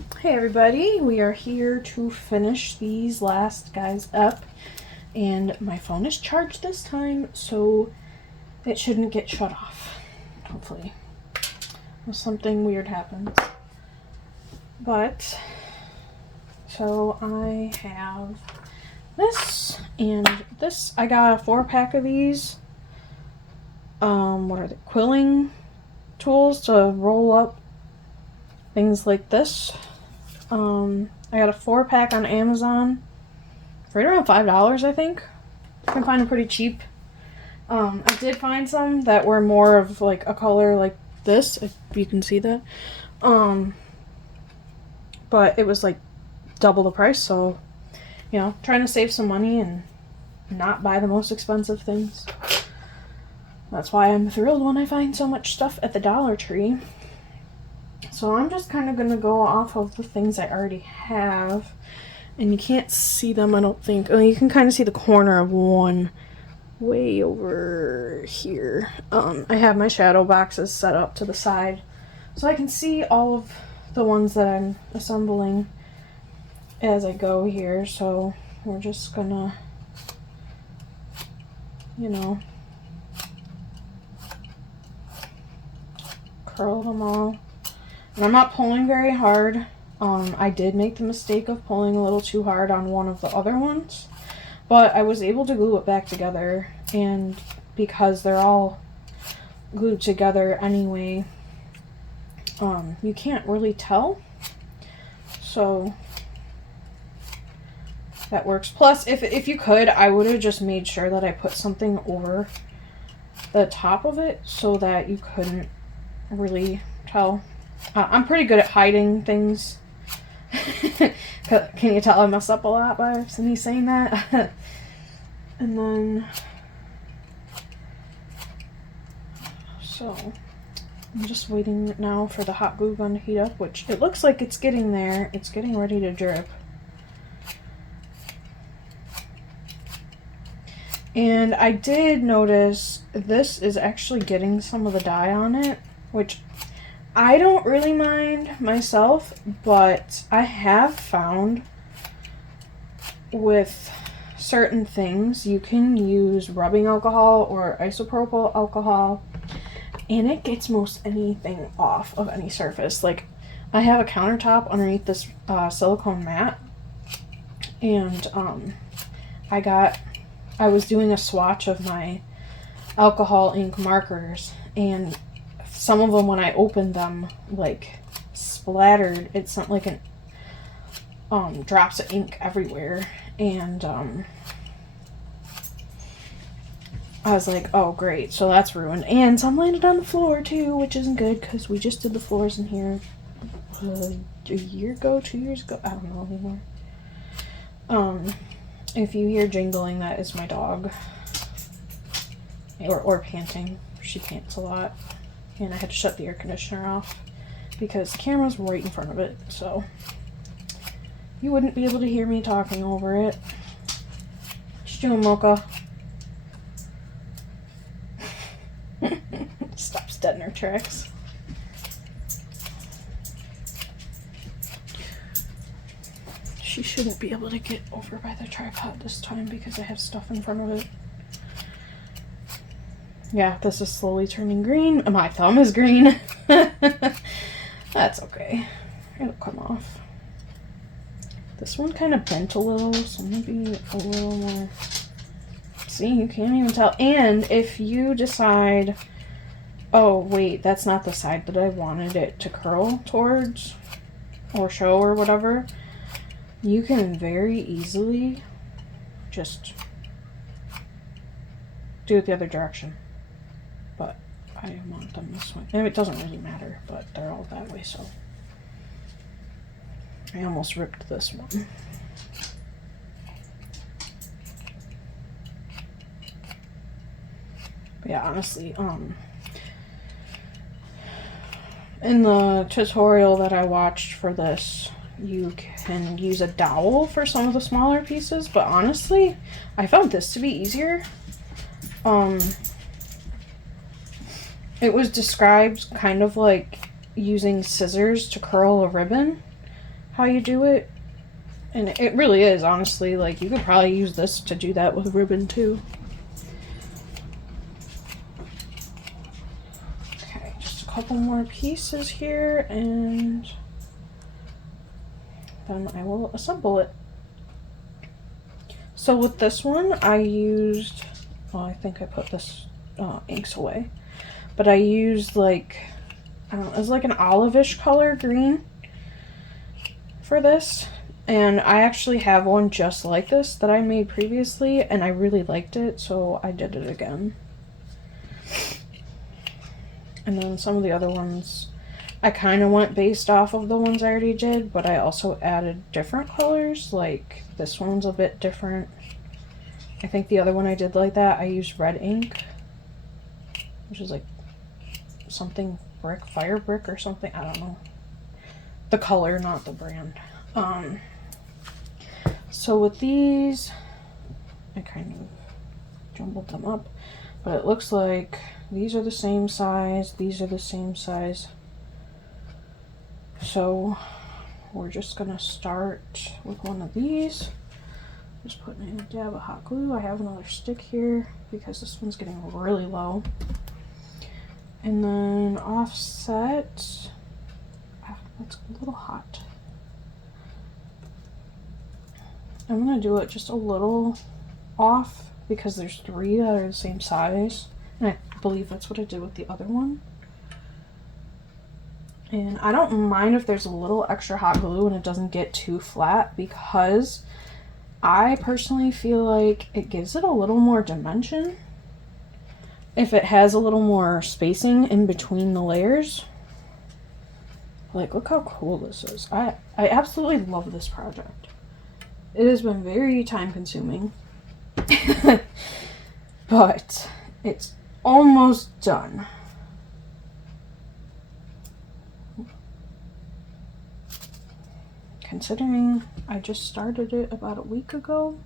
Hey everybody, we are here to finish these last guys up, and my phone is charged this time, so it shouldn't get shut off, hopefully, if something weird happens. But, so I have this, and this, I got a 4-pack of these, what are they, quilling tools to roll up things like this. I got a 4-pack on Amazon for right around $5, I think. You can find them pretty cheap. I did find some that were more of like a color like this, if you can see that. But it was like double the price, so, you know, trying to save some money and not buy the most expensive things. That's why I'm thrilled when I find so much stuff at the Dollar Tree. So I'm just kind of going to go off of the things I already have. And you can't see them, I don't think. Oh, you can kind of see the corner of one way over here. I have my shadow boxes set up to the side, so I can see all of the ones that I'm assembling as I go here. So we're just going to, you know, curl them all. And I'm not pulling very hard. I did make the mistake of pulling a little too hard on one of the other ones, but I was able to glue it back together, and because they're all glued together anyway, you can't really tell, so that works. Plus, if you could, I would have just made sure that I put something over the top of it so that you couldn't really tell. I'm pretty good at hiding things. Can you tell I mess up a lot by me saying that? And then, so I'm just waiting now for the hot glue gun to heat up, which it looks like it's getting there. It's getting ready to drip. And I did notice this is actually getting some of the dye on it, which I don't really mind myself, but I have found with certain things you can use rubbing alcohol or isopropyl alcohol, and it gets most anything off of any surface. Like, I have a countertop underneath this silicone mat, and I was doing a swatch of my alcohol ink markers, and some of them, when I opened them, like, splattered. It's not like an drops of ink everywhere, and I was like, oh great, so that's ruined. And some landed on the floor too, which isn't good because we just did the floors in here a year ago, 2 years ago, I don't know anymore. If you hear jingling, that is my dog, or panting. She pants a lot. And I had to shut the air conditioner off because the camera's right in front of it, so you wouldn't be able to hear me talking over it. What you doing, Mocha? Stops dead in her tracks. She shouldn't be able to get over by the tripod this time because I have stuff in front of it. Yeah, this is slowly turning green. My thumb is green. That's okay. It'll come off. This one kind of bent a little, so maybe a little more. See, you can't even tell. And if you decide, oh wait, that's not the side that I wanted it to curl towards or show or whatever, you can very easily just do it the other direction. But I want them this way. And it doesn't really matter, but they're all that way, so. I almost ripped this one. But yeah, honestly, in the tutorial that I watched for this, you can use a dowel for some of the smaller pieces, but honestly, I found this to be easier. It was described kind of like using scissors to curl a ribbon, how you do it. And it really is, honestly. Like, you could probably use this to do that with ribbon too. Okay, just a couple more pieces here, and then I will assemble it. So with this one, I used, well, I think I put this inks away, but I used like, I don't know, it was like an olive-ish color green for this. And I actually have one just like this that I made previously, and I really liked it, so I did it again. And then some of the other ones, I kind of went based off of the ones I already did, but I also added different colors. Like, this one's a bit different. I think the other one I did like that, I used red ink, which is like something brick, fire brick or something, I don't know. The color, not the brand. So with these, I kind of jumbled them up, but it looks like these are the same size, these are the same size. So we're just gonna start with one of these. Just putting in a dab of hot glue. I have another stick here because this one's getting really low. And then offset. That's a little hot. I'm gonna do it just a little off because there's 3 that are the same size, and I believe that's what I did with the other one. And I don't mind if there's a little extra hot glue and it doesn't get too flat, because I personally feel like it gives it a little more dimension if it has a little more spacing in between the layers. Like, look how cool this is. I absolutely love this project. It has been very time consuming, but it's almost done. Considering I just started it about a week ago,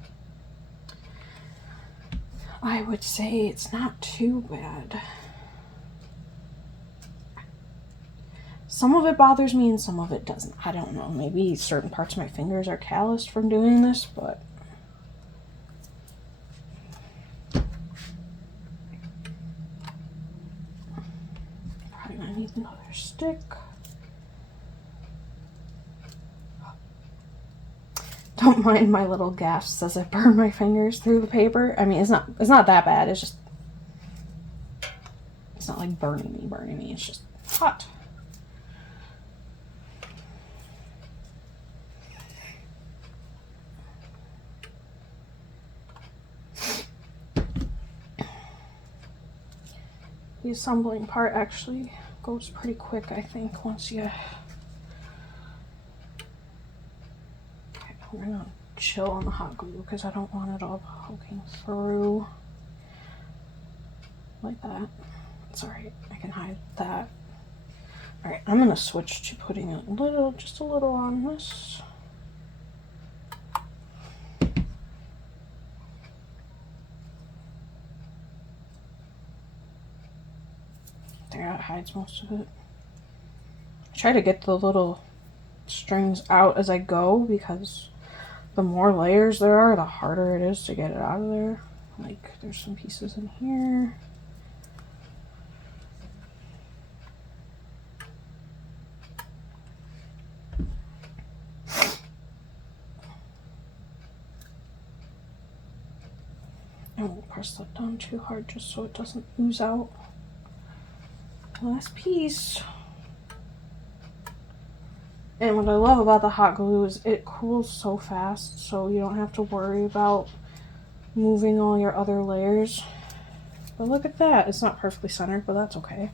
I would say it's not too bad. Some of it bothers me and some of it doesn't. I don't know. Maybe certain parts of my fingers are calloused from doing this, but probably gonna need another stick. Don't mind my little gasps as I burn my fingers through the paper. I mean, it's not that bad. It's just, it's not like burning me. It's just hot. The assembling part actually goes pretty quick, I think, once you... Okay, we're gonna chill on the hot glue because I don't want it all poking through like that. It's alright, I can hide that. Alright, I'm gonna switch to putting a little, just a little on this. There, that hides most of it. I try to get the little strings out as I go because the more layers there are, the harder it is to get it out of there. Like, there's some pieces in here. I won't press that down too hard just so it doesn't ooze out. Last piece. And what I love about the hot glue is it cools so fast, so you don't have to worry about moving all your other layers. But look at that. It's not perfectly centered, but that's okay.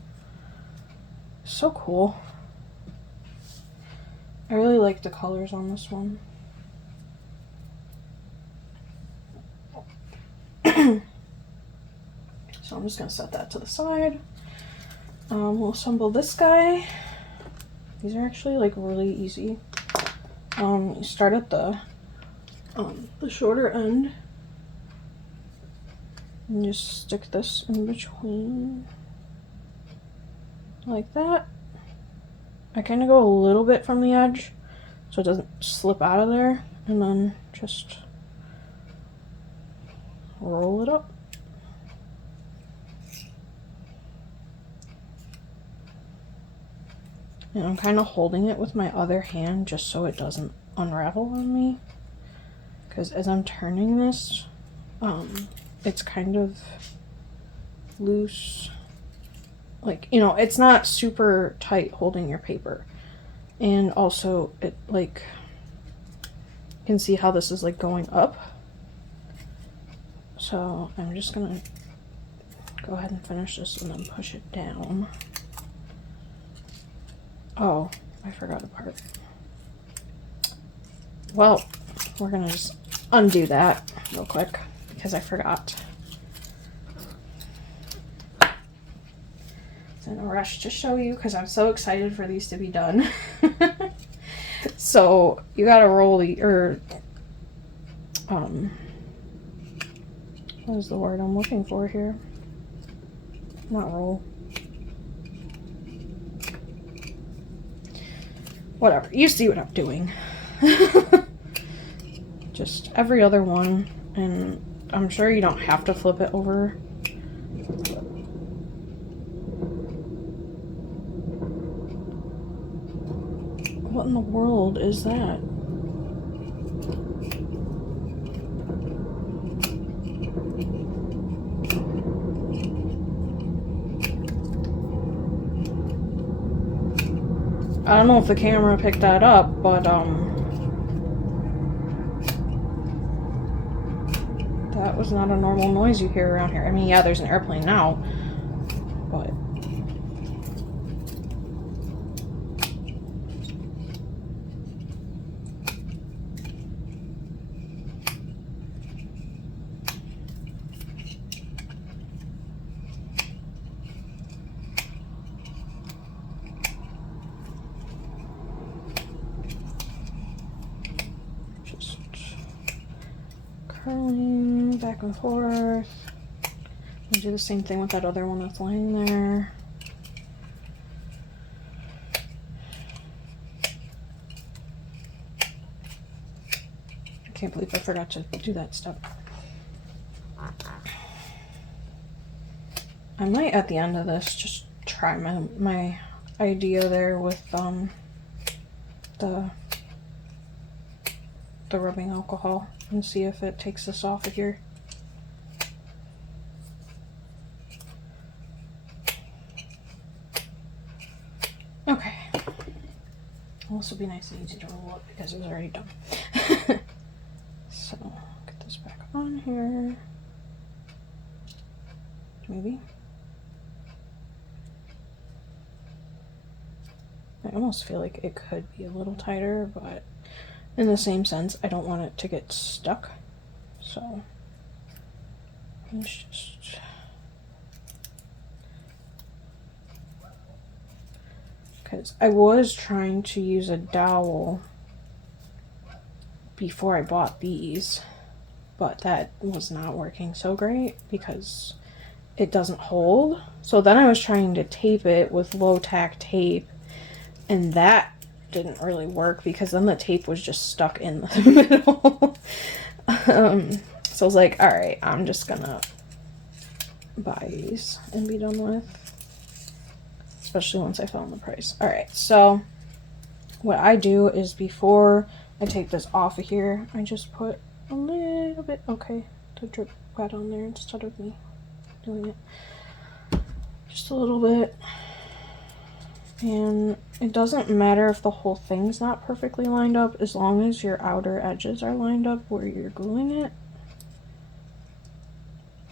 So cool. I really like the colors on this one. So I'm just going to set that to the side. We'll assemble this guy. These are actually like really easy. You start at the shorter end and just stick this in between like that. I kind of go a little bit from the edge so it doesn't slip out of there, and then just roll it up. And I'm kind of holding it with my other hand just so it doesn't unravel on me, because as I'm turning this, it's kind of loose. Like, you know, it's not super tight holding your paper. And also, it, like, you can see how this is, like, going up. So, I'm just gonna go ahead and finish this and then push it down. Oh, I forgot a part. Well, we're gonna just undo that real quick because I forgot. In a rush to show you because I'm so excited for these to be done. So you gotta roll the, or what is the word I'm looking for here? Not roll. Whatever, you see what I'm doing. Just every other one, and I'm sure you don't have to flip it over. What in the world is that? I don't know if the camera picked that up, but that was not a normal noise you hear around here. I mean, yeah, there's an airplane now, but just curling back and forth. And do the same thing with that other one that's laying there. I can't believe I forgot to do that step. I might at the end of this just try my idea there with the rubbing alcohol and see if it takes this off of here. Okay. Well, this will be nice and easy to roll up because it was already done. So, get this back on here. Maybe. I almost feel like it could be a little tighter, but in the same sense, I don't want it to get stuck. So, let's just... Because I was trying to use a dowel before I bought these, but that was not working so great because it doesn't hold. So then I was trying to tape it with low tack tape, and that didn't really work because then the tape was just stuck in the middle. So I was like, all right, I'm just gonna buy these and be done with, especially once I found the price. All right, so what I do is before I take this off of here, I just put a little bit, okay, to drip wet on there instead of me doing it. Just a little bit. And it doesn't matter if the whole thing's not perfectly lined up, as long as your outer edges are lined up where you're gluing it.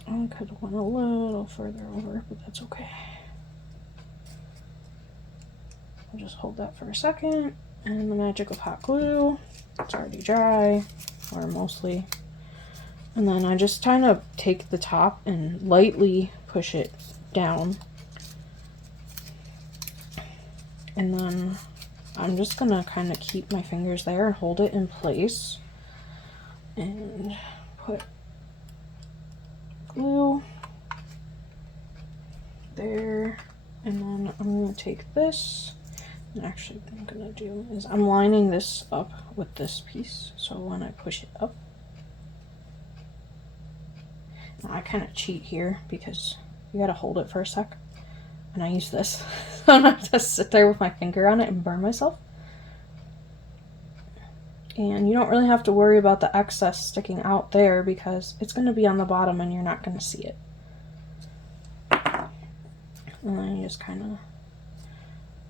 I could have went a little further over, but that's okay. I'll just hold that for a second, and the magic of hot glue. It's already dry, or mostly. And then I just kind of take the top and lightly push it down. And then I'm just gonna kind of keep my fingers there and hold it in place. And put glue there. And then I'm gonna take this Actually, what I'm gonna do is I'm lining this up with this piece, so when I push it up, now I kind of cheat here because you gotta hold it for a sec, and I use this, so I don't have to sit there with my finger on it and burn myself. And you don't really have to worry about the excess sticking out there because it's going to be on the bottom and you're not going to see it. And then you just kind of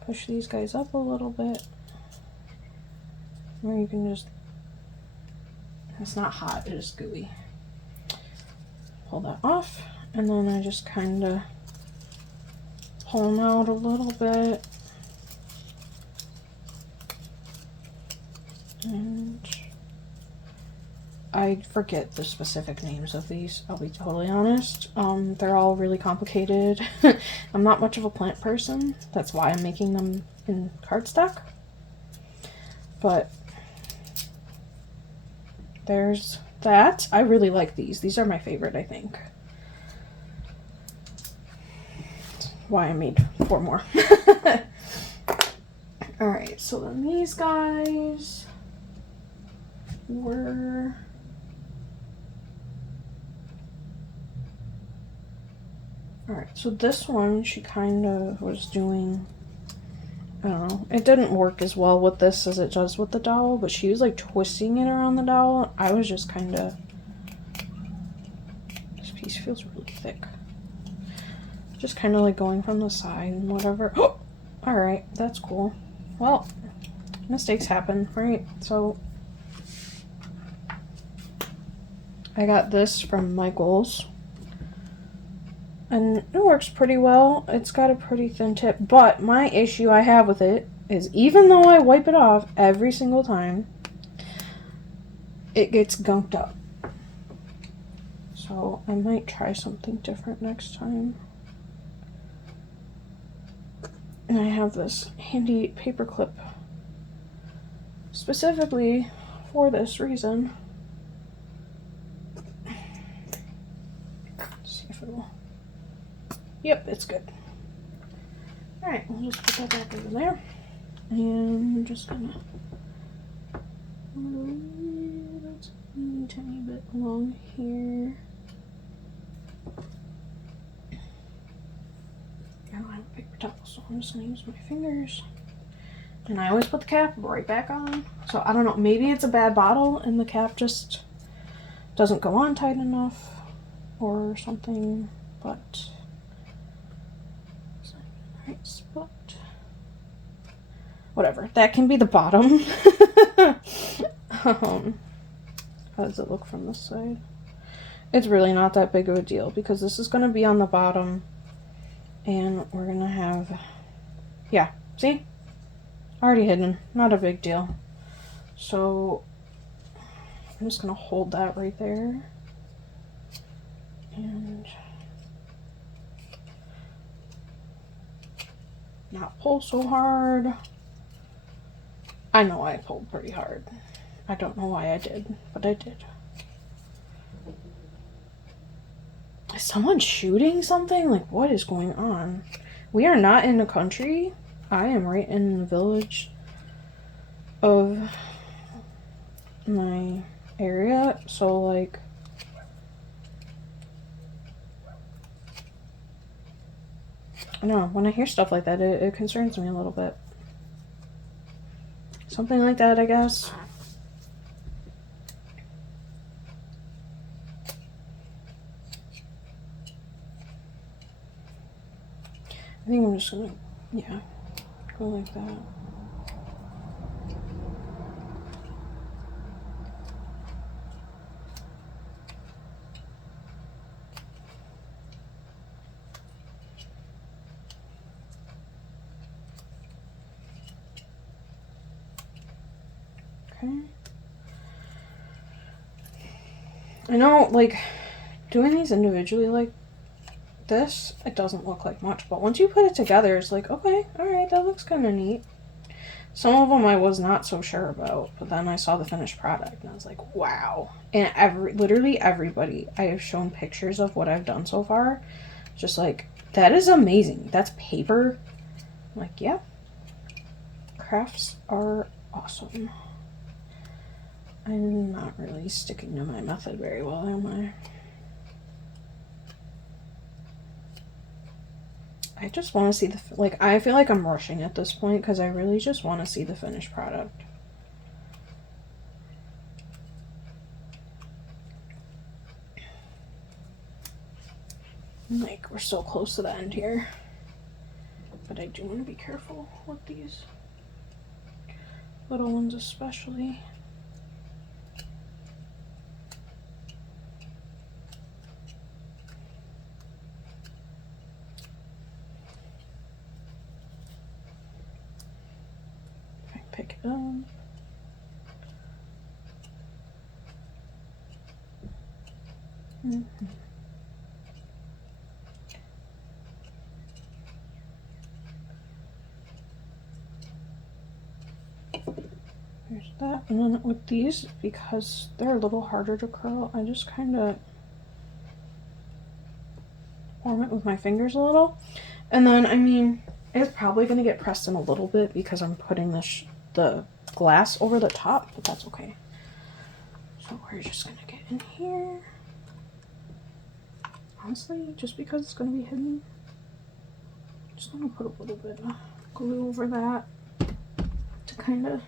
push these guys up a little bit. Or you can just, it's not hot, it is gooey. Pull that off, and then I just kind of pull them out a little bit. And I forget the specific names of these, I'll be totally honest. They're all really complicated. I'm not much of a plant person. That's why I'm making them in cardstock. But there's that. I really like these. These are my favorite, I think. That's why I made 4 more. Alright, so then these guys were... Alright, so this one she kind of was doing, I don't know, it didn't work as well with this as it does with the dowel, but she was like twisting it around the dowel. I was just kind of, this piece feels really thick. Just kind of like going from the side and whatever. Oh! Alright, that's cool. Well, mistakes happen, right? So I got this from Michael's, and it works pretty well. It's got a pretty thin tip, but my issue I have with it is even though I wipe it off every single time, it gets gunked up. So I might try something different next time. And I have this handy paper clip specifically for this reason. Let's see if it will. Yep, it's good. Alright, we'll just put that back over there. And I'm just gonna that's a tiny bit along here. I don't have a paper towel, so I'm just gonna use my fingers. And I always put the cap right back on. So I don't know, maybe it's a bad bottle and the cap just doesn't go on tight enough or something, but it's not the right spot. Whatever, that can be the bottom. How does it look from this side? It's really not that big of a deal because this is going to be on the bottom and we're going to have, yeah, see? Already hidden, not a big deal. So I'm just going to hold that right there and not pull so hard. I know I pulled pretty hard. I don't know why I did, but I did. Is someone shooting something? Like, what is going on? We are not in the country. I am right in the village of my area, so like I don't know, when I hear stuff like that, it concerns me a little bit. Something like that, I guess. I think I'm just gonna, yeah, go like that. Okay. I know, like, doing these individually like this, it doesn't look like much, but once you put it together, it's like, okay, alright, that looks kind of neat. Some of them I was not so sure about, but then I saw the finished product and I was like, wow. And literally everybody I have shown pictures of what I've done so far, just like, that is amazing. That's paper. I'm like, yeah. crafts are awesome. I'm not really sticking to my method very well, am I? I just want to see the, like, I feel like I'm rushing at this point because I really just want to see the finished product. Like, we're so close to the end here. But I do want to be careful with these little ones especially. Pick it up. There's that. And then with these, because they're a little harder to curl, I just kind of form it with my fingers a little. And then, I mean, it's probably going to get pressed in a little bit because I'm putting the glass over the top, but that's okay. So we're just going to get in here. Honestly, just because it's going to be hidden, I'm just going to put a little bit of glue over that to kind of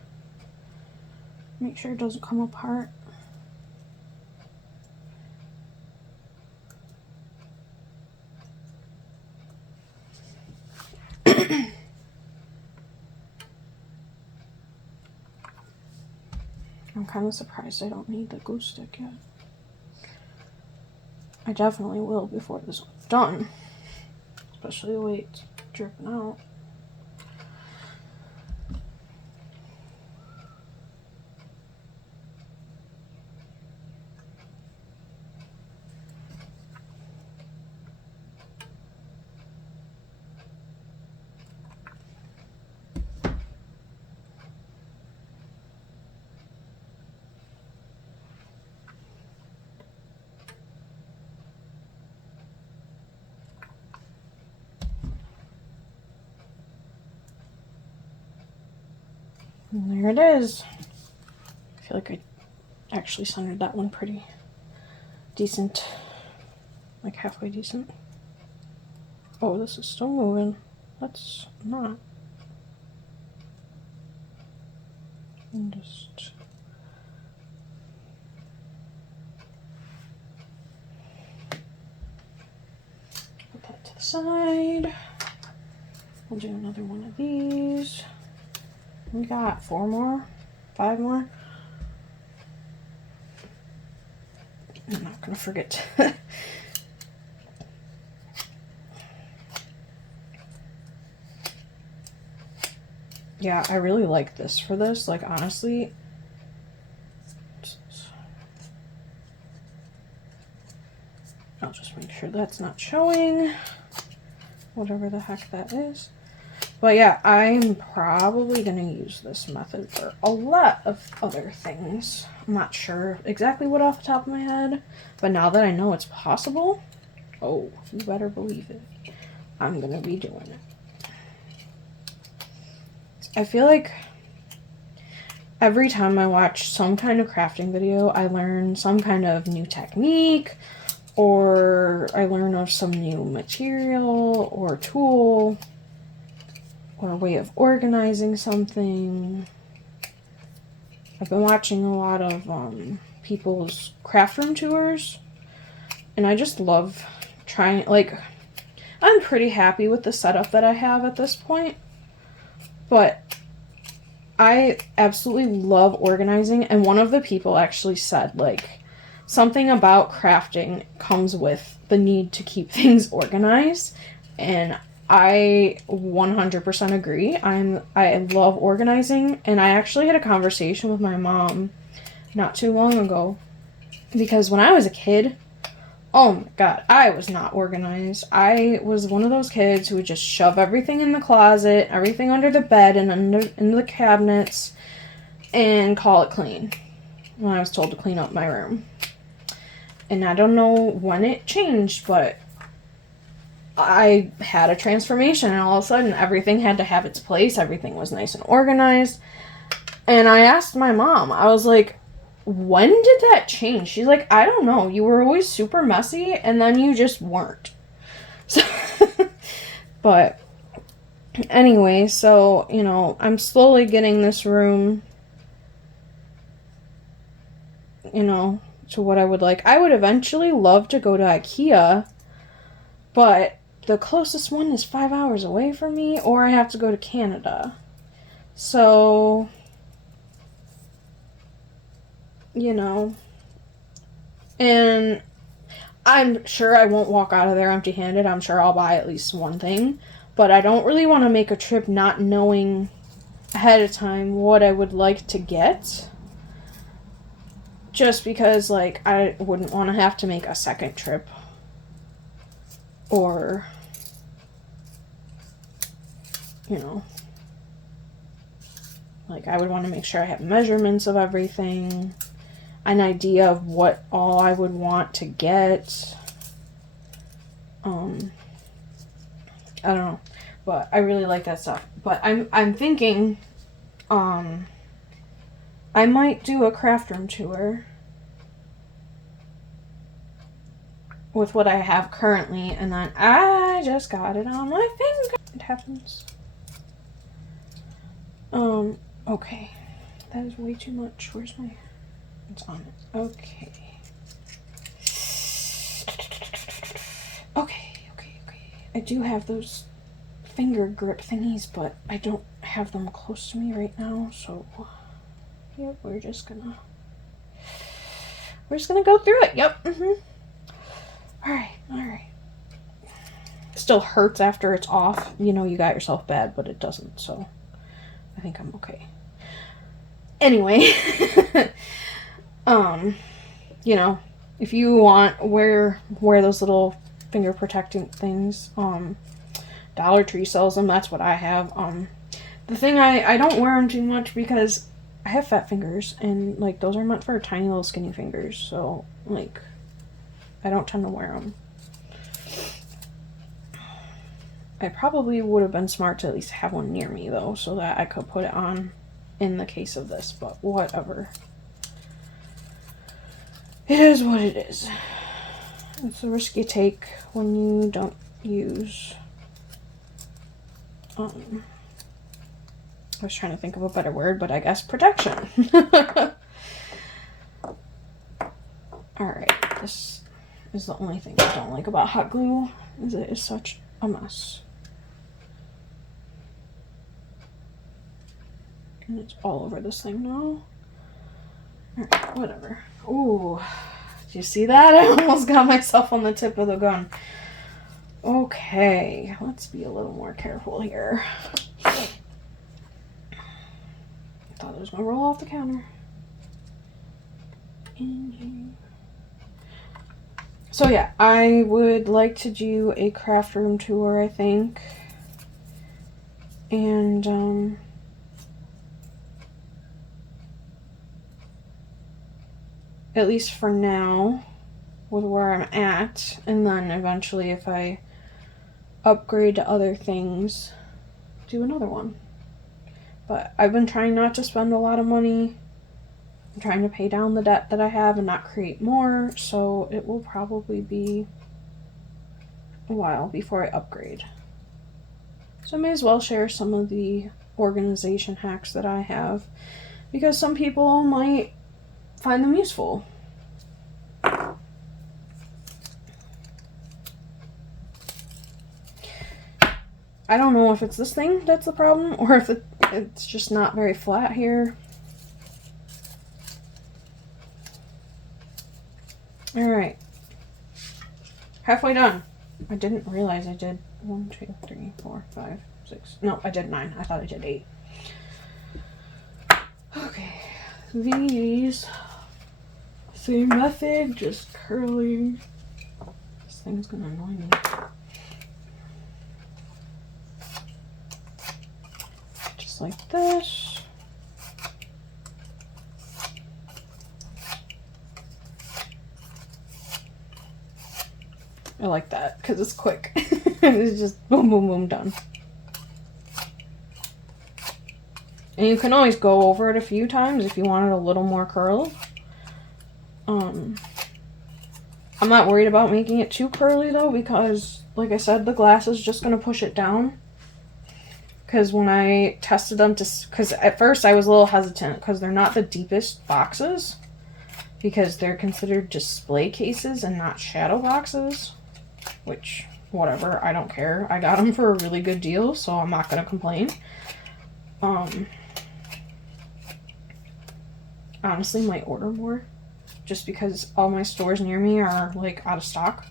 make sure it doesn't come apart. I'm kind of surprised I don't need the glue stick yet. I definitely will before this one's done, especially the way it's dripping out. And there it is. I feel like I actually centered that one pretty decent, like halfway decent. Oh, this is still moving. Let's not. And just put that to the side. We'll do another one of these. We got 4 more, 5 more. I'm not gonna forget. Yeah, I really like this for this. Like, honestly, I'll just make sure that's not showing, whatever the heck that is. But yeah, I'm probably going to use this method for a lot of other things. I'm not sure exactly what off the top of my head, but now that I know it's possible, oh, you better believe it, I'm going to be doing it. I feel like every time I watch some kind of crafting video, I learn some kind of new technique, or I learn of some new material or tool, or a way of organizing something. I've been watching a lot of people's craft room tours, and I just love trying, like, I'm pretty happy with the setup that I have at this point, but I absolutely love organizing, and one of the people actually said, like, something about crafting comes with the need to keep things organized, and I 100% agree. I love organizing, and I actually had a conversation with my mom not too long ago, because when I was a kid, oh my god, I was not organized. I was one of those kids who would just shove everything in the closet, everything under the bed and into the cabinets, and call it clean when I was told to clean up my room. And I don't know when it changed, but I had a transformation, and all of a sudden everything had to have its place. Everything was nice and organized. And I asked my mom, I was like, when did that change? She's like, I don't know. You were always super messy, and then you just weren't. So, but anyway, so, you know, I'm slowly getting this room, you know, to what I would like. I would eventually love to go to IKEA, but the closest one is 5 hours away from me, or I have to go to Canada. So, you know, and I'm sure I won't walk out of there empty-handed. I'm sure I'll buy at least one thing, but I don't really want to make a trip not knowing ahead of time what I would like to get. Just because, like, I wouldn't want to have to make a second trip. Or, you know, like, I would want to make sure I have measurements of everything, an idea of what all I would want to get. I don't know, but I really like that stuff. But I'm thinking, I might do a craft room tour with what I have currently, and then I just got it on my finger. It happens. Okay. That is way too much. Where's my... It's on it. Okay. Okay. I do have those finger grip thingies, but I don't have them close to me right now, so... Yep, we're just gonna go through it. Yep. Alright. Still hurts after it's off. You know you got yourself bad, but it doesn't, so I think I'm okay. Anyway, you know, if you want, wear those little finger protecting things. Dollar Tree sells them. That's what I have. The thing, I don't wear them too much because I have fat fingers, and, like, those are meant for tiny little skinny fingers, so, like, I don't tend to wear them. I probably would have been smart to at least have one near me, though, so that I could put it on in the case of this, but whatever. It is what it is. It's a risk you take when you don't use... I was trying to think of a better word, but I guess protection. Alright, this is the only thing I don't like about hot glue, is it is such a mess. And it's all over this thing now. Alright, whatever. Ooh, did you see that? I almost got myself on the tip of the gun. Okay, let's be a little more careful here. I thought it was gonna roll off the counter. In here. So yeah, I would like to do a craft room tour, I think. And, at least for now, with where I'm at, and then eventually if I upgrade to other things, do another one. But I've been trying not to spend a lot of money. I'm trying to pay down the debt that I have and not create more, so it will probably be a while before I upgrade. So I may as well share some of the organization hacks that I have, because some people might find them useful. I don't know if it's this thing that's the problem, or if it's just not very flat here. Alright. Halfway done. I didn't realize I did 1, 2, 3, 4, 5, 6. No, I did 9. I thought I did 8. Okay. These. Same method, just curling. This thing's gonna annoy me. Just like this. I like that because it's quick. It's just boom, boom, boom, done. And you can always go over it a few times if you want it a little more curled. I'm not worried about making it too curly though, because like I said, the glass is just going to push it down. Because when I tested them because at first I was a little hesitant because they're not the deepest boxes, because they're considered display cases and not shadow boxes, which, whatever, I don't care. I got them for a really good deal, so I'm not going to complain. Honestly, might order more, just because all my stores near me are, like, out of stock.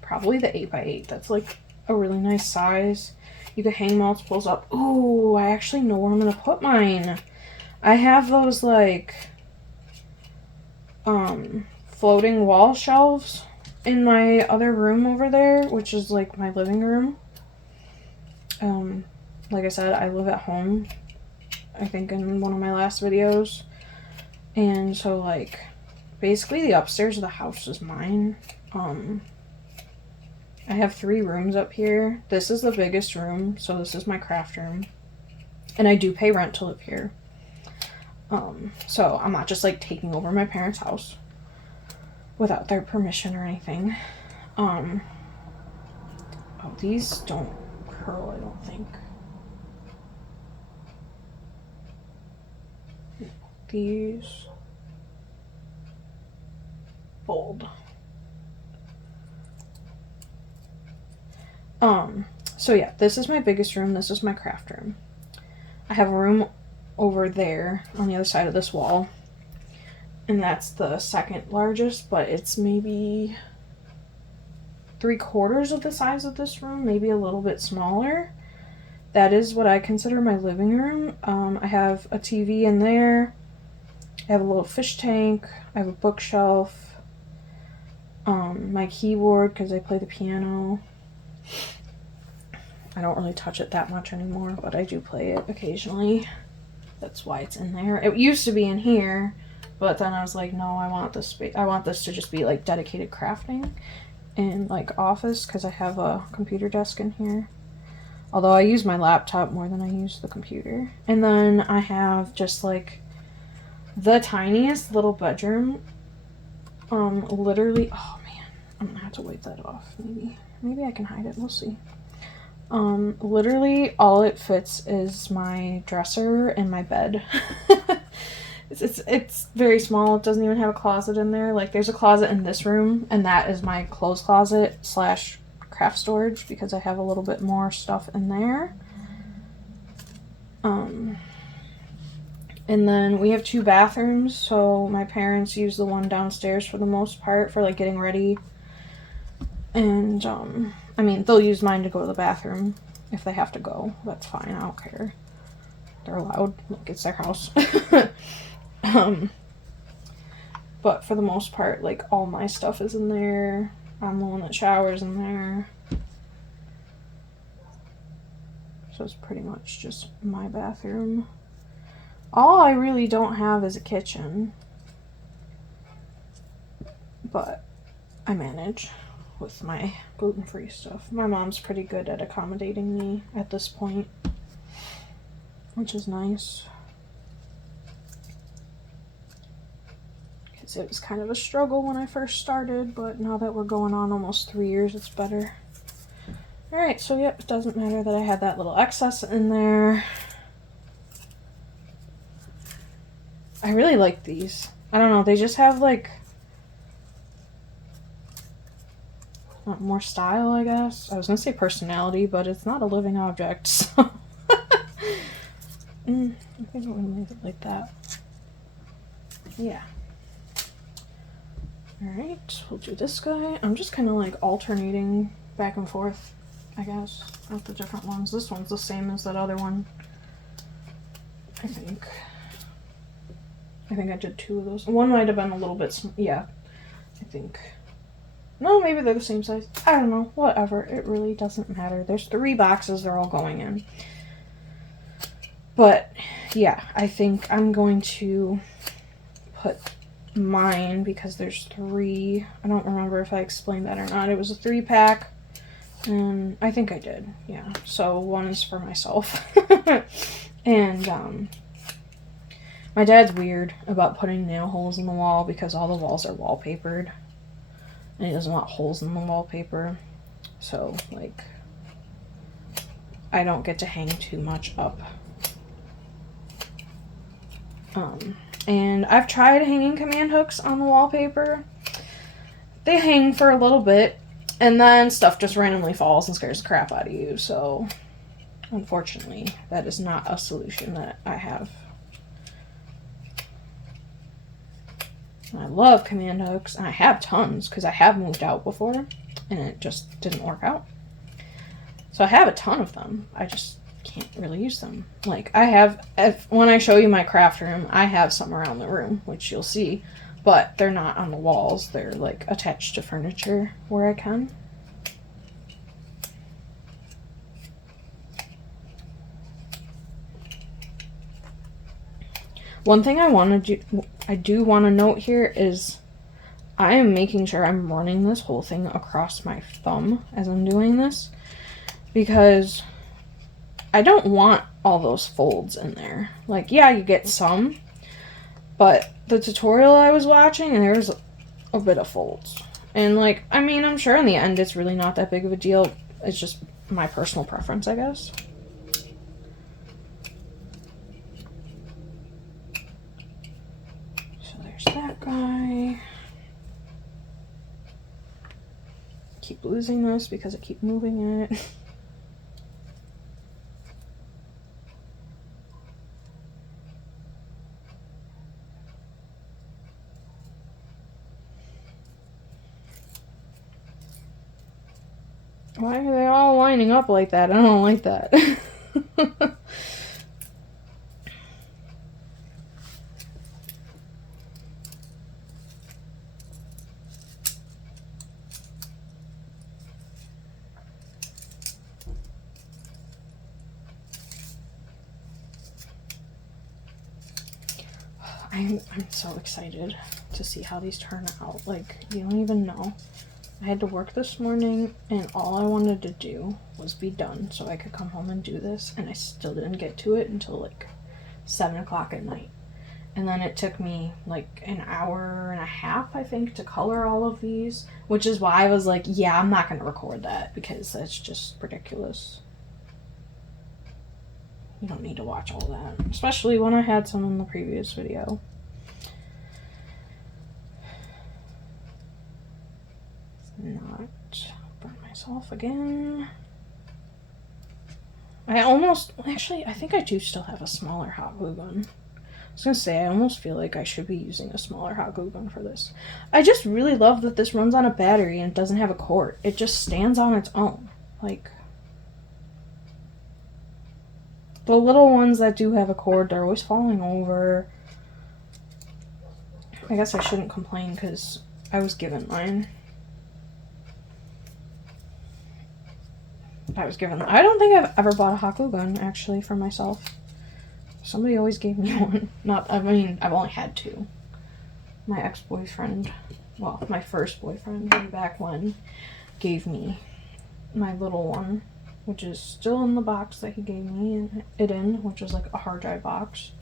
Probably the 8x8. That's, like, a really nice size. You could hang multiples up. Ooh, I actually know where I'm going to put mine. I have those, like, floating wall shelves in my other room over there, which is, like, my living room. Like I said, I live at home, I think in one of my last videos. And so, like, basically the upstairs of the house is mine. I have 3 rooms up here. This is the biggest room, so this is my craft room. And I do pay rent to live here. So I'm not just, like, taking over my parents' house without their permission or anything. Oh, these don't curl, I don't think. These fold. So yeah, this is my biggest room. This is my craft room. I have a room over there on the other side of this wall, and that's the second largest, but it's maybe 3/4 of the size of this room, maybe a little bit smaller. That is what I consider my living room. I have a TV in there. I have a little fish tank. I have a bookshelf. My keyboard, because I play the piano. I don't really touch it that much anymore, but I do play it occasionally. That's why it's in there. It used to be in here, but then I was like, no, I want this space. I want this to just be like dedicated crafting and like office, because I have a computer desk in here. Although I use my laptop more than I use the computer. And then I have just like the tiniest little bedroom. Literally, oh man, I'm gonna have to wipe that off. Maybe I can hide it. We'll see. Literally all it fits is my dresser and my bed. It's very small. It doesn't even have a closet in there. Like, there's a closet in this room, and that is my clothes closet / craft storage, because I have a little bit more stuff in there. And then we have 2 bathrooms, so my parents use the one downstairs for the most part for like getting ready. And I mean, they'll use mine to go to the bathroom if they have to go. That's fine, I don't care. They're allowed. Like, it's their house. But for the most part, like, all my stuff is in there. I'm the one that showers in there. So it's pretty much just my bathroom. All I really don't have is a kitchen. But I manage with my gluten-free stuff. My mom's pretty good at accommodating me at this point, which is nice. Because it was kind of a struggle when I first started, but now that we're going on almost 3 years, it's better. Alright, so yep, it doesn't matter that I had that little excess in there. I really like these. I don't know, they just have like more style, I guess. I was gonna say personality, but it's not a living object, so I think I'm gonna leave it like that. Yeah. Alright, we'll do this guy. I'm just kind of like alternating back and forth, I guess, with the different ones. This one's the same as that other one, I think. I did 2 of those. One might have been a little bit, yeah, I think. No, maybe they're the same size. I don't know. Whatever. It really doesn't matter. There's 3 boxes they're all going in. But, yeah, I think I'm going to put mine because there's 3. I don't remember if I explained that or not. It was a 3-pack, and I think I did. Yeah. So 1 is for myself. And my dad's weird about putting nail holes in the wall because all the walls are wallpapered, and he doesn't want holes in the wallpaper. So, like, I don't get to hang too much up. And I've tried hanging command hooks on the wallpaper. They hang for a little bit, and then stuff just randomly falls and scares the crap out of you. So, unfortunately, that is not a solution that I have. I love command hooks, and I have tons because I have moved out before, and it just didn't work out. So I have a ton of them. I just can't really use them. Like, I have, when I show you my craft room, I have some around the room, which you'll see, but they're not on the walls. They're, like, attached to furniture where I can. One thing I do want to note here is I am making sure I'm running this whole thing across my thumb as I'm doing this, because I don't want all those folds in there. Like, yeah, you get some, but the tutorial I was watching, and there was a bit of folds. And, like, I mean, I'm sure in the end it's really not that big of a deal. It's just my personal preference, I guess. So there's that guy. Keep losing this because I keep moving it. Why are they all lining up like that? I don't like that. I'm so excited to see how these turn out. Like, you don't even know. I had to work this morning, and all I wanted to do was be done so I could come home and do this, and I still didn't get to it until like 7 o'clock at night. And then it took me like an hour and a half, I think, to color all of these, which is why I was like, yeah, I'm not going to record that because that's just ridiculous. You don't need to watch all that, especially when I had some in the previous video. Not burn myself again. I think I do still have a smaller hot glue gun. I was gonna say, I almost feel like I should be using a smaller hot glue gun for this. I just really love that this runs on a battery and it doesn't have a cord. It just stands on its own. Like, the little ones that do have a cord, they're always falling over. I guess I shouldn't complain because I was given mine. I don't think I've ever bought a hot glue gun, actually, for myself. Somebody always gave me one. I've only had 2. My ex-boyfriend, well, my first boyfriend, way back when, gave me my little one, which is still in the box that he gave me it in, which was like a hard drive box.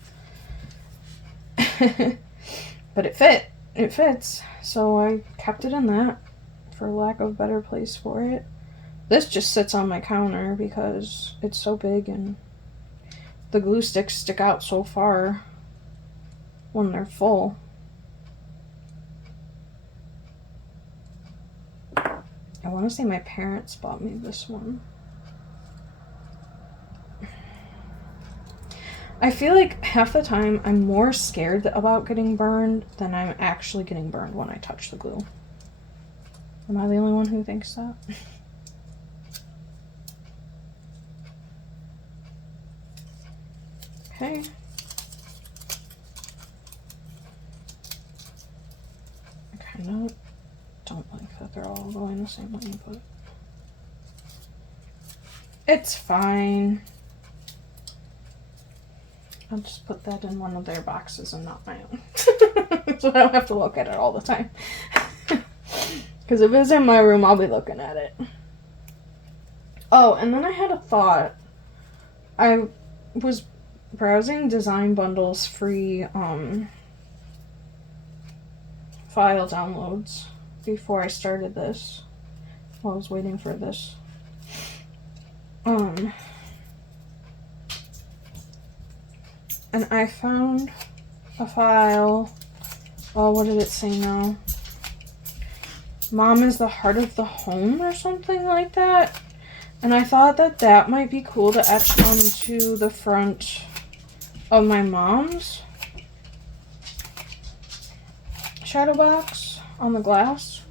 But it fits, so I kept it in that, for lack of a better place for it. This just sits on my counter because it's so big and the glue sticks stick out so far when they're full. I want to say my parents bought me this one. I feel like half the time I'm more scared about getting burned than I'm actually getting burned when I touch the glue. Am I the only one who thinks that? Okay. I kind of don't like that they're all going the same way, but it's fine. I'll just put that in one of their boxes and not my own. so I don't have to look at it all the time. Because if it's in my room, I'll be looking at it. Oh, and then I had a thought. I was browsing Design Bundle's free file downloads before I started this. While I was waiting for this. And I found a file. Oh, what did it say now? Mom is the heart of the home or something like that. And I thought that that might be cool to etch onto the front of my mom's shadow box on the glass.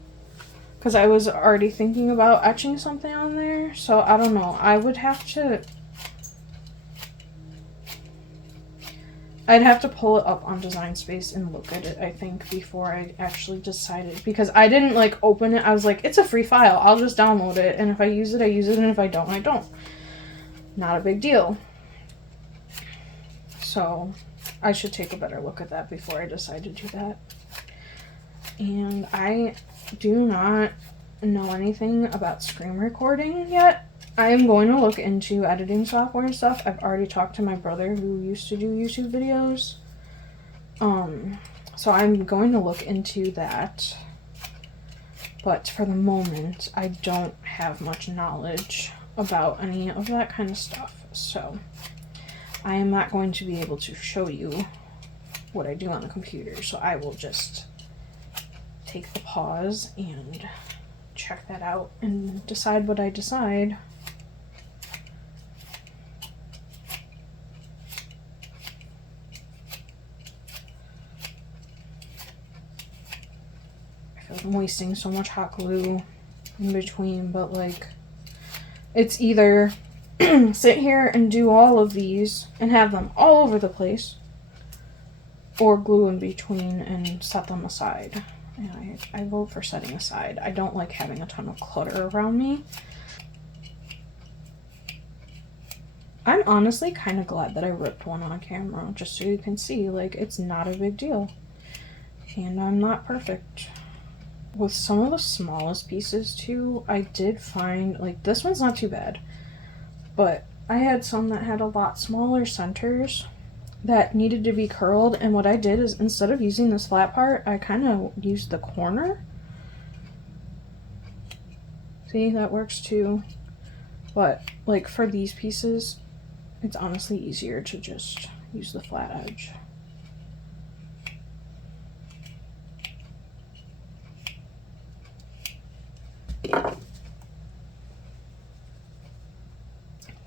Because I was already thinking about etching something on there. So I don't know. I'd have to pull it up on Design Space and look at it, I think, before I actually decided. Because I didn't, like, open it. I was like, it's a free file. I'll just download it. And if I use it, I use it. And if I don't, I don't. Not a big deal. So I should take a better look at that before I decide to do that. And I do not know anything about screen recording yet. I am going to look into editing software and stuff. I've already talked to my brother who used to do YouTube videos. So I'm going to look into that. But for the moment, I don't have much knowledge about any of that kind of stuff. So I am not going to be able to show you what I do on the computer. So I will just take the pause and check that out and decide what I decide. I'm wasting so much hot glue in between, but like, it's either sit here and do all of these and have them all over the place, or glue in between and set them aside. And I vote for setting aside. I don't like having a ton of clutter around me. I'm honestly kind of glad that I ripped one on camera, just so you can see, like, it's not a big deal. And I'm not perfect. With some of the smallest pieces too, I did find, like, this one's not too bad, but I had some that had a lot smaller centers that needed to be curled, and what I did is, instead of using this flat part, I kind of used the corner. See, that works too. But, like, for these pieces, it's honestly easier to just use the flat edge.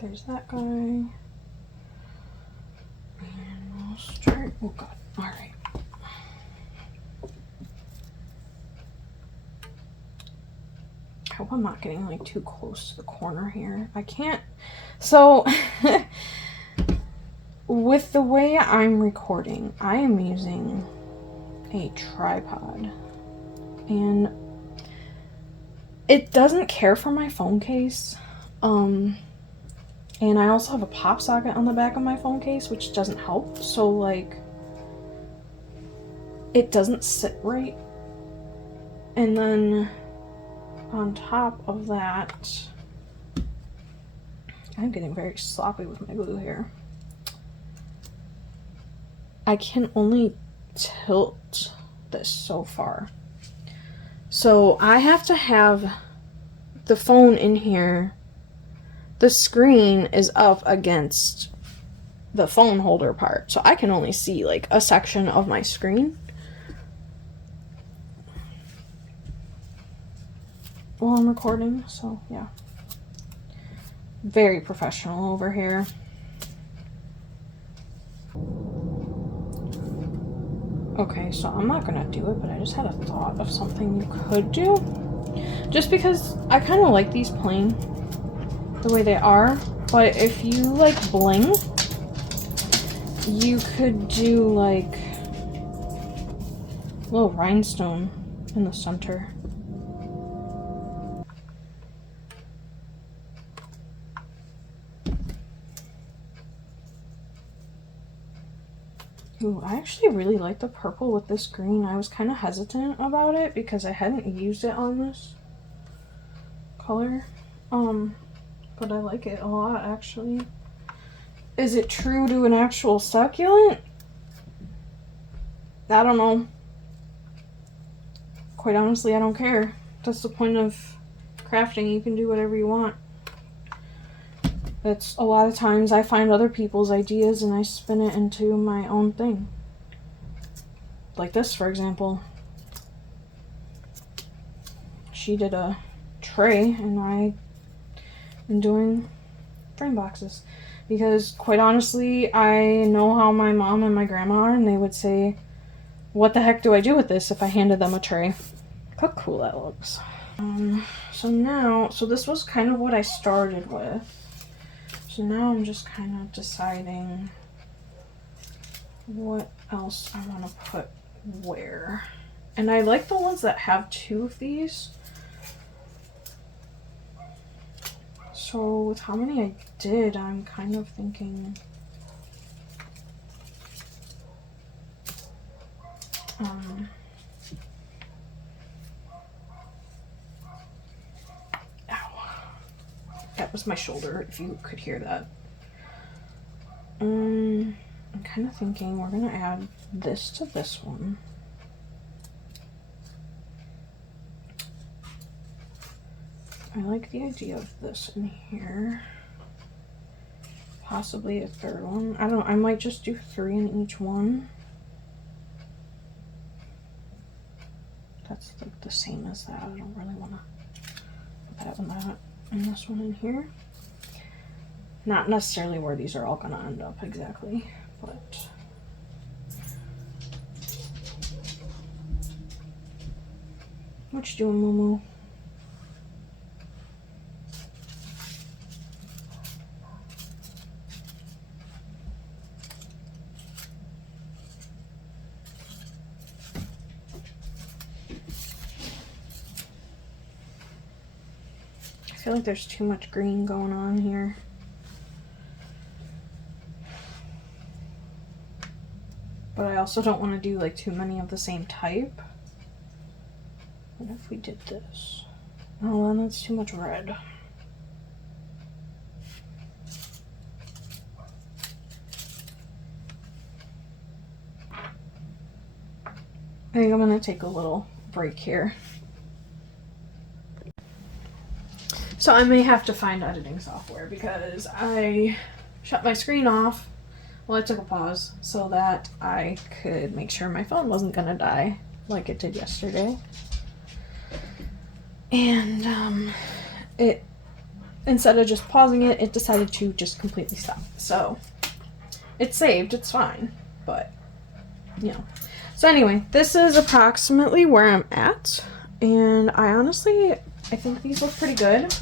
There's that guy. And we'll start. Oh god. Alright. I hope I'm not getting like too close to the corner here. I can't. So, with the way I'm recording, I am using a tripod. And it doesn't care for my phone case. And I also have a pop socket on the back of my phone case, which doesn't help. So, like, it doesn't sit right. And then, on top of that, I'm getting very sloppy with my glue here. I can only tilt this so far. So, I have to have the phone in here. The screen is up against the phone holder part, so I can only see like a section of my screen while I'm recording. So yeah, very professional over here. Okay, so I'm not gonna do it, but I just had a thought of something you could do, just because I kind of like these plain the way they are, but if you like bling, you could do like a little rhinestone in the center. Ooh, I actually really like the purple with this green. I was kind of hesitant about it because I hadn't used it on this color. But I like it a lot, actually. Is it true to an actual succulent? I don't know. Quite honestly, I don't care. That's the point of crafting. You can do whatever you want. That's a lot of times I find other people's ideas and I spin it into my own thing. Like this, for example. She did a tray and I am doing frame boxes. Because quite honestly, I know how my mom and my grandma are, and they would say, what the heck do I do with this if I handed them a tray? Look how cool that looks. So this was kind of what I started with. So now I'm just kind of deciding what else I want to put where. And I like the ones that have two of these. So with how many I did, I'm kind of thinking ow. That was my shoulder, if you could hear that. I'm kind of thinking we're gonna add this to this one. I like the idea of this in here. Possibly a third one. I might just do 3 in each one. That's the same as that. I don't really want to put that and this one in here. Not necessarily where these are all going to end up exactly, but what you doing, Moo? I feel like there's too much green going on here. But I also don't want to do like too many of the same type. What if we did this? Oh, then that's too much red. I think I'm going to take a little break here. So I may have to find editing software because I shut my screen off. Well, I took a pause so that I could make sure my phone wasn't gonna die like it did yesterday. And it, instead of just pausing it, it decided to just completely stop. So it's saved, it's fine, but you know. So anyway, this is approximately where I'm at, and I think these look pretty good.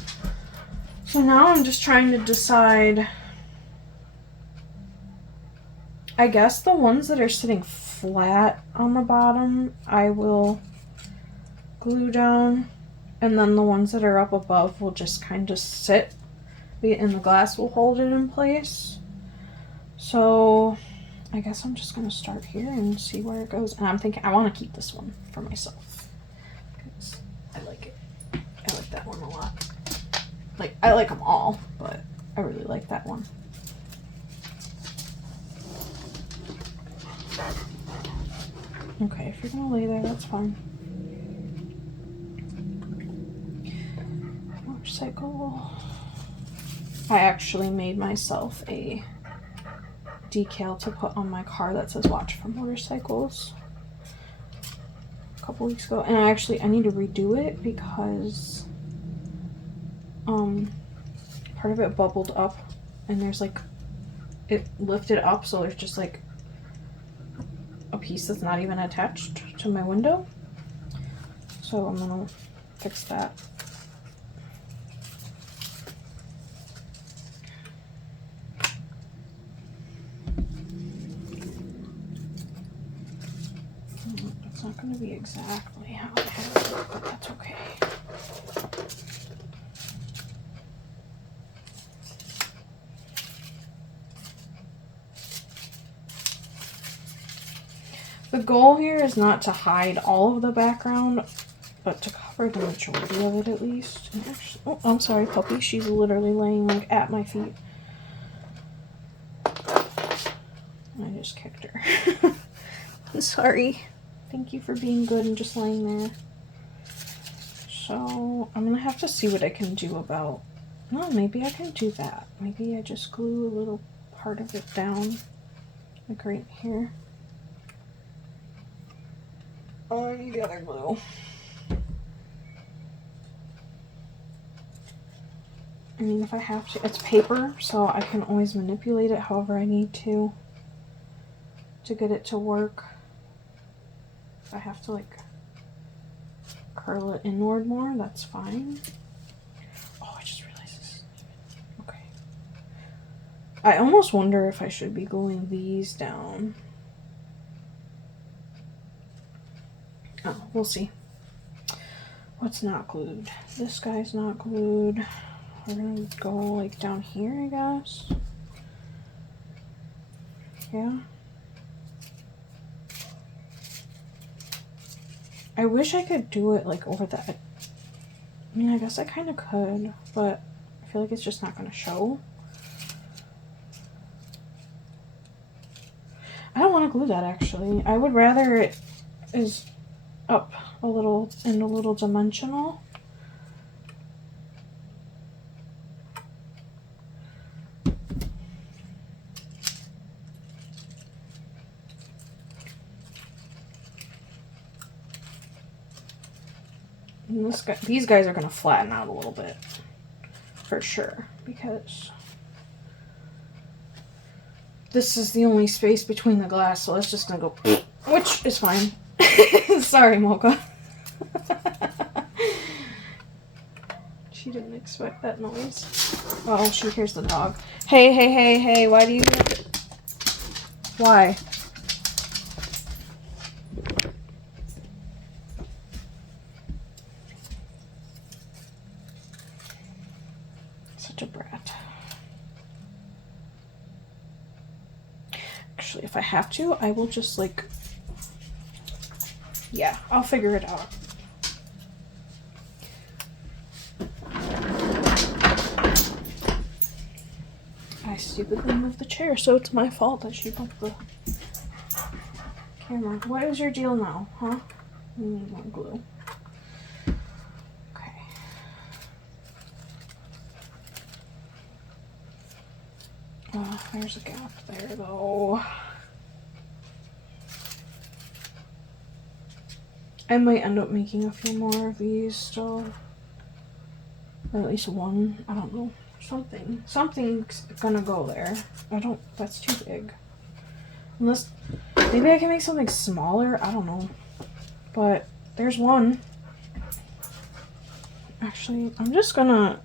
So now I'm just trying to decide, I guess the ones that are sitting flat on the bottom, I will glue down, and then the ones that are up above will just kind of sit, and the glass will hold it in place. So I guess I'm just going to start here and see where it goes. And I'm thinking I want to keep this one for myself because I like it. I like that one a lot. Like, I like them all, but I really like that one. Okay, if you're gonna lay there, that's fine. Motorcycle. I actually made myself a decal to put on my car that says "Watch for Motorcycles" a couple weeks ago, and I need to redo it because part of it bubbled up, and there's like, it lifted up, so there's just like a piece that's not even attached to my window. So I'm gonna fix that. It's not gonna be exactly how I have it, but that's okay. The goal here is not to hide all of the background, but to cover the majority of it at least. And actually, oh, I'm sorry, puppy. She's literally laying like at my feet. I just kicked her. I'm sorry. Thank you for being good and just laying there. So I'm gonna have to see what I can do about. No, maybe I can do that. Maybe I just glue a little part of it down, like right here. Oh, I need the other glue. I mean, if I have to, it's paper, so I can always manipulate it however I need to get it to work. If I have to like curl it inward more, that's fine. Oh, I just realized this. Okay. I almost wonder if I should be gluing these down. Oh, we'll see. What's not glued? This guy's not glued. We're gonna go like down here, I guess. Yeah. I wish I could do it like over that. I mean, I guess I kind of could, but I feel like it's just not gonna show. I don't want to glue that actually. I would rather it is up a little and a little dimensional. And this guy, these guys are gonna flatten out a little bit for sure because this is the only space between the glass, so it's just gonna go, which is fine. Sorry, Mocha. She didn't expect that noise. Oh, she hears the dog. Hey, hey, hey, hey, why do you... Why? Such a brat. Actually, if I have to, I will just like... Yeah, I'll figure it out. I stupidly moved the chair, so it's my fault that she bumped the camera. What is your deal now, huh? You need more glue. Okay. Oh, there's a gap there, though. I might end up making a few more of these still. Or at least one. I don't know. Something's gonna go there. That's too big. Unless, maybe I can make something smaller. I don't know. But there's one. Actually, I'm just gonna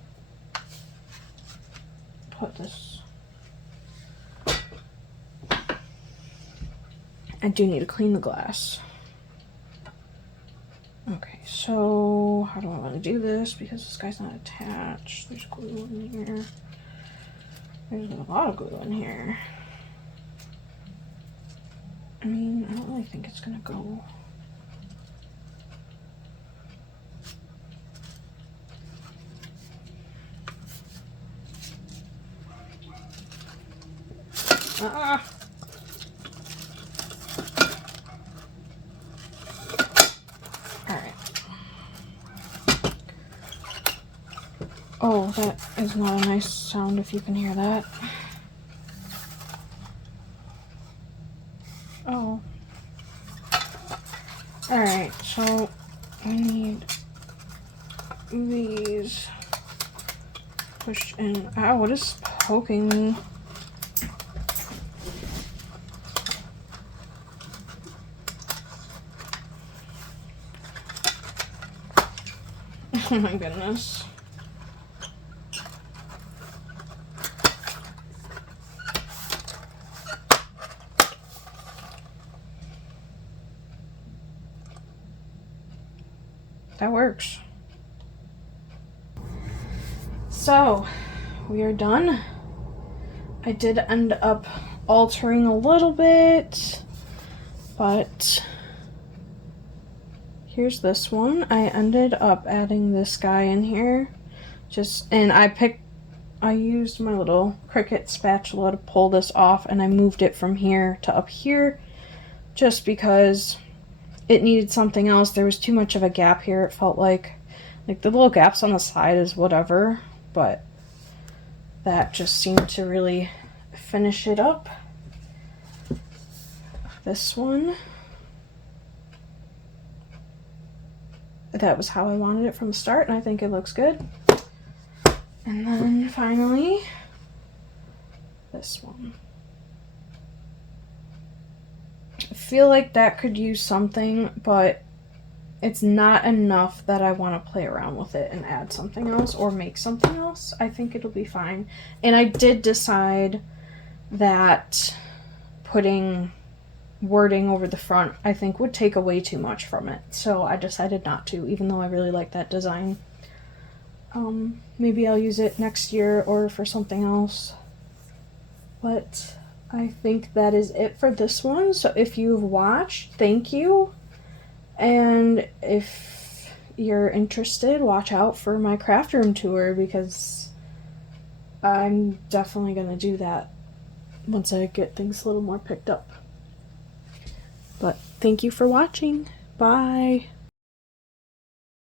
put this. I do need to clean the glass. Okay, so how do I want to do this? Because this guy's not attached. There's glue in here. There's a lot of glue in here. I mean, I don't really think it's gonna go. Ah! Oh, that is not a nice sound if you can hear that. Oh. Alright, so I need these pushed in. Ow, what is poking me? Oh my goodness. That works. So, we are done. I did end up altering a little bit. But here's this one. I ended up adding this guy in here. And I used my little Cricut spatula to pull this off, and I moved it from here to up here just because it needed something else. There was too much of a gap here. It felt like the little gaps on the side is whatever, but that just seemed to really finish it up. This one, that was how I wanted it from the start, and I think it looks good. And then finally, this one. I feel like that could use something, but it's not enough that I want to play around with it and add something else or make something else. I think it'll be fine. And I did decide that putting wording over the front, I think, would take away too much from it. So I decided not to, even though I really like that design. Maybe I'll use it next year or for something else. But I think that is it for this one. So if you've watched, thank you. And if you're interested, watch out for my craft room tour, because I'm definitely going to do that once I get things a little more picked up. But thank you for watching. Bye.